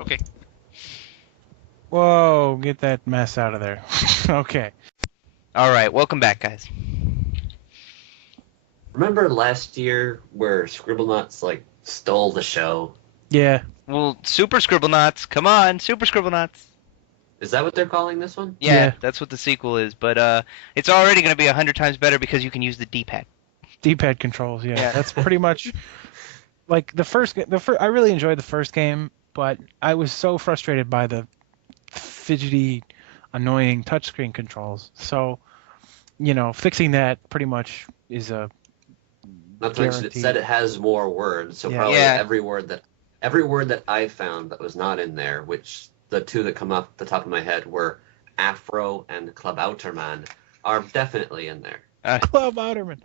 Okay. Whoa, get that mess out of there. Okay. All right, welcome back, guys. Remember last year where Scribblenauts stole the show? Yeah. Well, Super Scribblenauts, come on, Super Scribblenauts. Is that what they're calling this one? Yeah, Yeah. that's what the sequel is, but it's already going to be 100 times better because you can use the D-pad. D-pad controls, yeah. Yeah. That's pretty much like I really enjoyed the first game, but I was so frustrated by the fidgety, annoying touchscreen controls. So, fixing that pretty much is a Not to mention it guarantee. said it has more words, so Yeah. probably Yeah. every word that I found that was not in there, which the two that come up the top of my head were Afro and Klabautermann, are definitely in there. Club Outerman.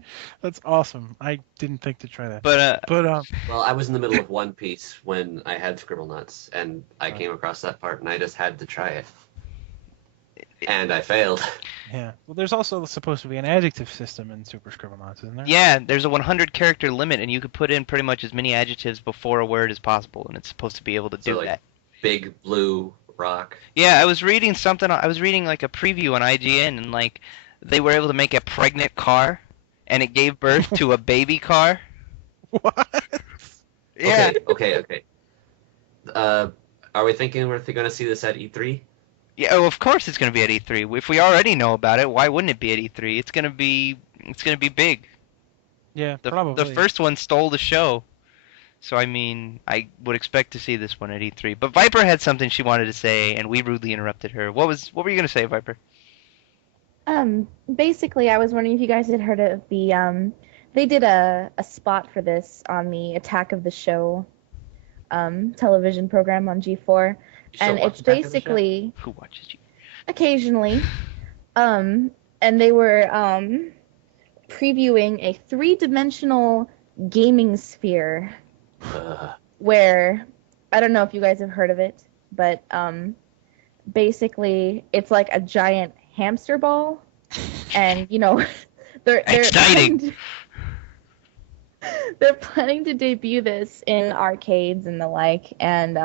That's awesome. I didn't think to try that. But But Well, I was in the middle of One Piece when I had Scribblenauts, and I came across that part, and I just had to try it. And I failed. yeah. Well, there's also supposed to be an adjective system in Super Scribblenauts, isn't there? yeah, there's a 100 character limit, and you could put in pretty much as many adjectives before a word as possible, and it's supposed to be able to do So, that. Big blue rock. Yeah, I was reading something. I was reading like a preview on IGN, and like they were able to make a pregnant car, and it gave birth to a baby car. What? Yeah. Okay. Are we thinking we're going to see this at E3? Yeah, oh, of course it's going to be at E3. If we already know about it, why wouldn't it be at E3? It's going to be big. Yeah, The probably. first one stole the show. So I mean, I would expect to see this one at E3. But Viper had something she wanted to say and we rudely interrupted her. What were you going to say, Viper? Basically, I was wondering if you guys had heard of they did a spot for this on the Attack of the Show, television program on G4, You still and watch it's Attack of the Show? basically Who watches you? occasionally, and they were previewing a three-dimensional gaming sphere where I don't know if you guys have heard of it, but basically it's like a giant hamster ball, and they're Exciting. they're planning to debut this in arcades and the like, and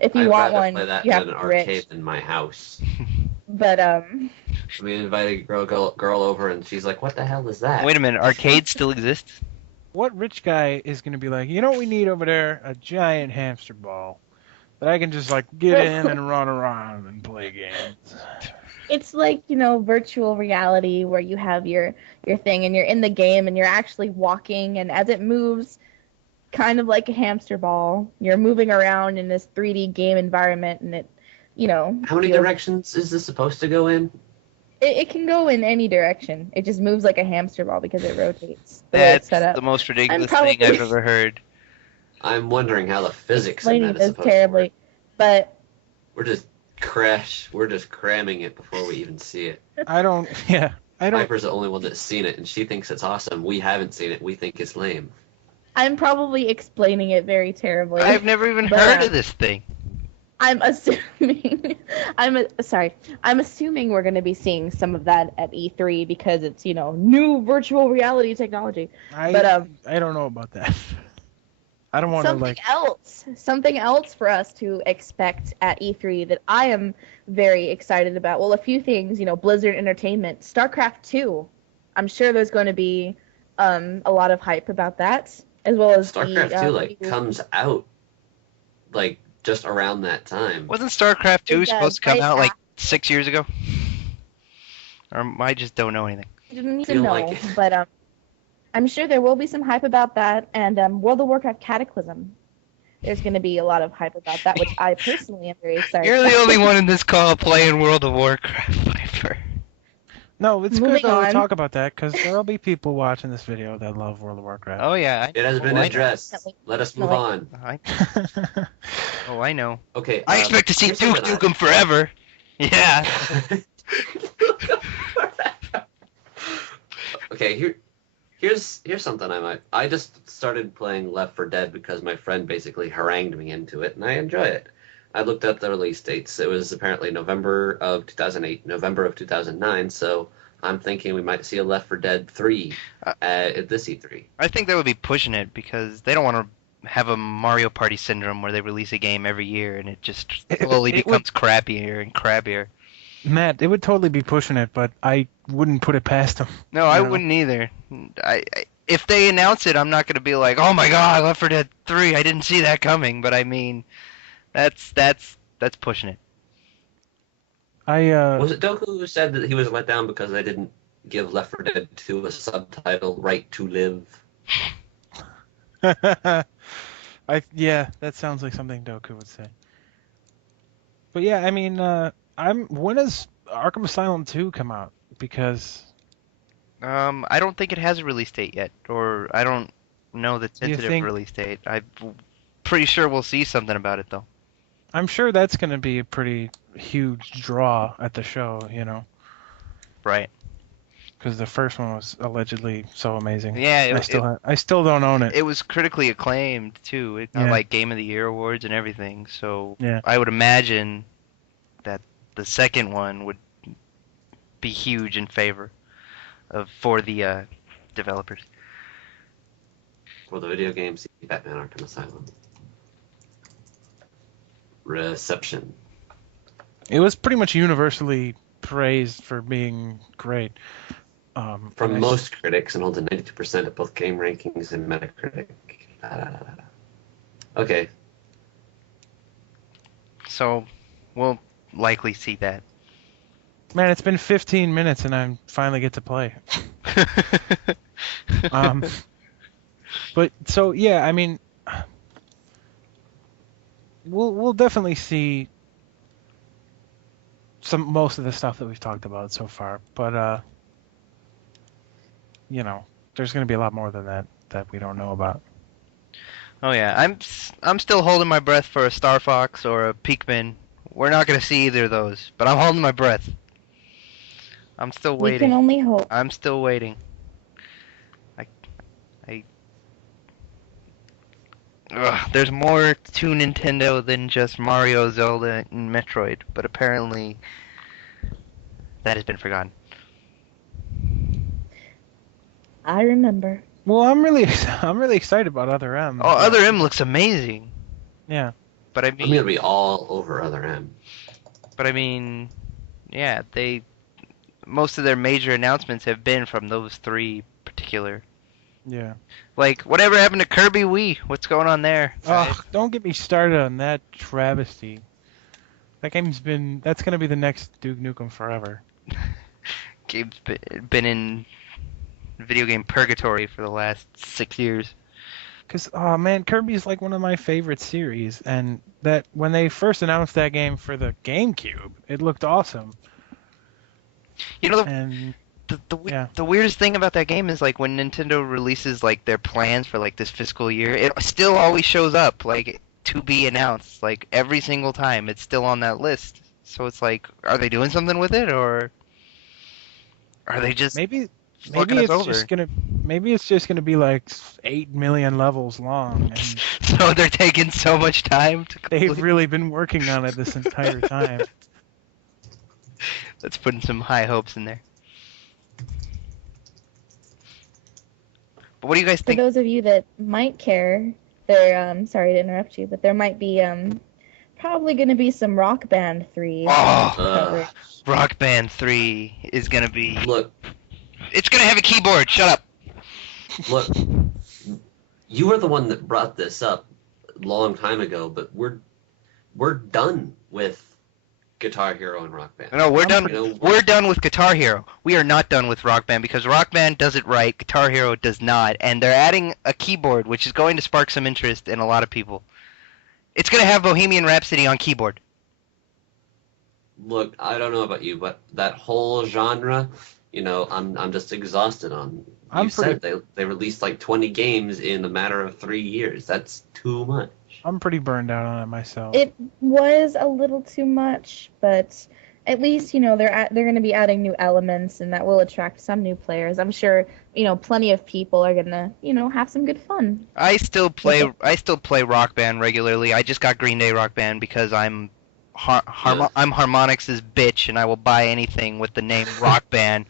if you I'd want rather one, play that you in have an to be arcade rich. than my house. But We invited a girl over, and she's like, "What the hell is that?" Wait a minute, arcades still exist? What rich guy is going to be like, you know what we need over there? A giant hamster ball that I can just get in and run around and play games. it's like virtual reality where you have your thing and you're in the game and you're actually walking, and as it moves, kind of like a hamster ball, you're moving around in this 3D game environment, and it How many feels- directions is this supposed to go in? It can go in any direction. It just moves like a hamster ball because it rotates. The way it's That's set up. the most ridiculous probably- thing I've ever heard. I'm wondering how the physics in Explaining that is this supposed to terribly, work. but We're just cramming it before we even see it. I don't. Piper's the only one that's seen it, and she thinks it's awesome. We haven't seen it. We think it's lame. I'm probably explaining it very terribly. I've never even But, heard of this thing. I'm assuming I'm assuming we're going to be seeing some of that at E3 because it's new virtual reality technology. But I don't know about that. I don't want to something else for us to expect at E3 that I am very excited about. Well, a few things, Blizzard Entertainment, StarCraft 2. I'm sure there's going to be a lot of hype about that, as well as StarCraft 2 comes out just around that time. Wasn't StarCraft 2 It supposed to does, come out right 6 years ago? Or I just don't know anything. I didn't even Feel know, like it. but I'm sure there will be some hype about that, and World of Warcraft Cataclysm. There's going to be a lot of hype about that, which I personally am very excited You're the about. only one in this call playing World of Warcraft, Viper. No, it's Moving good though to on. talk about that because there'll be people watching this video that love World of Warcraft. Oh yeah. It has been I know. addressed. Let us move on. I know. Okay. I expect to see here's Duke something Nukem forever. Yeah. Okay, here's something I just started playing Left 4 Dead because my friend basically harangued me into it, and I enjoy it. I looked up the release dates. It was apparently November of 2008, November of 2009, so I'm thinking we might see a Left 4 Dead 3 at this E3. I think they would be pushing it because they don't want to have a Mario Party syndrome where they release a game every year and it just slowly It would, becomes crappier and crappier. Matt, it would totally be pushing it, but I wouldn't put it past them. No, I You know? wouldn't either. If they announce it, I'm not gonna be like, "Oh my God, Left 4 Dead 3! I didn't see that coming." But I mean, that's pushing it. I Was it Doku who said that he was let down because they didn't give Left 4 Dead 2 a subtitle, Right to Live? yeah, that sounds like something Doku would say. But yeah, I mean, when does Arkham Asylum 2 come out? Because I don't think it has a release date yet, or I don't know the you tentative think release date. I'm pretty sure we'll see something about it though. I'm sure that's going to be a pretty huge draw at the show, Right. because the first one was allegedly so amazing. Yeah, I still don't own it. it was critically acclaimed too. It got Yeah. like Game of the Year awards and everything. So Yeah. I would imagine that the second one would be huge in favor for the developers. For the video game, see Batman Arkham Asylum. Reception. It was pretty much universally praised for being great. From and most critics and holds a 92% at both game rankings and Metacritic. Da, da, da, da, da. Okay. So we'll likely see that. Man, it's been 15 minutes and I finally get to play. But so yeah, I mean, we'll definitely see most of the stuff that we've talked about so far. But there's going to be a lot more than that we don't know about. Oh yeah, I'm still holding my breath for a Star Fox or a Pikmin. We're not gonna see either of those, but I'm holding my breath. I'm still We waiting. can only hope. I'm still waiting. There's more to Nintendo than just Mario, Zelda, and Metroid, but apparently that has been forgotten. I remember. Well, I'm really excited about Other M. Oh, Other M looks amazing. Yeah. But I I'm mean, gonna be all over Other M. Yeah, most of their major announcements have been from those three particular. Yeah. Like, whatever happened to Kirby Wii? What's going on there? Oh, don't get me started on that travesty. That's gonna be the next Duke Nukem Forever. Gabe's been in video game purgatory for the last 6 years. Cause oh man, Kirby's like one of my favorite series, and that when they first announced that game for the GameCube, it looked awesome. You know, And yeah. the weirdest thing about that game is like when Nintendo releases like their plans for like this fiscal year, it still always shows up like to be announced. Like every single time, it's still on that list. So it's like, are they doing something with it, or are they just maybe fucking us over? maybe it's just gonna be like 8 million levels long, and So they're taking so much time to complete. they've really been working on it this entire time. Let's put in some high hopes in there. But what do you guys For think? those of you that might care, sorry to interrupt you, but there might be probably going to be some Rock Band 3 Oh, coverage. Rock Band 3 is gonna be. Look, It's gonna have a keyboard. Shut up. look. You were the one that brought this up a long time ago, but we're done with Guitar Hero and Rock Band. No, we're done. You know, We're done with Guitar Hero. We are not done with Rock Band because Rock Band does it right. Guitar Hero does not, and they're adding a keyboard, which is going to spark some interest in a lot of people. It's gonna have Bohemian Rhapsody on keyboard. Look, I don't know about you, but that whole genre, I'm just exhausted on. You said they released like 20 games in a matter of 3 years. That's too much. I'm pretty burned out on it myself. It was a little too much, but at least they're going to be adding new elements, and that will attract some new players. I'm sure plenty of people are gonna have some good fun. I still play Rock Band regularly. I just got Green Day Rock Band because I'm Harmonix's bitch, and I will buy anything with the name Rock Band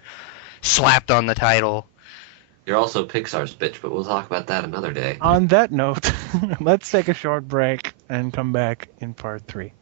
slapped on the title. You're also Pixar's bitch, but we'll talk about that another day. On that note, let's take a short break and come back in part 3.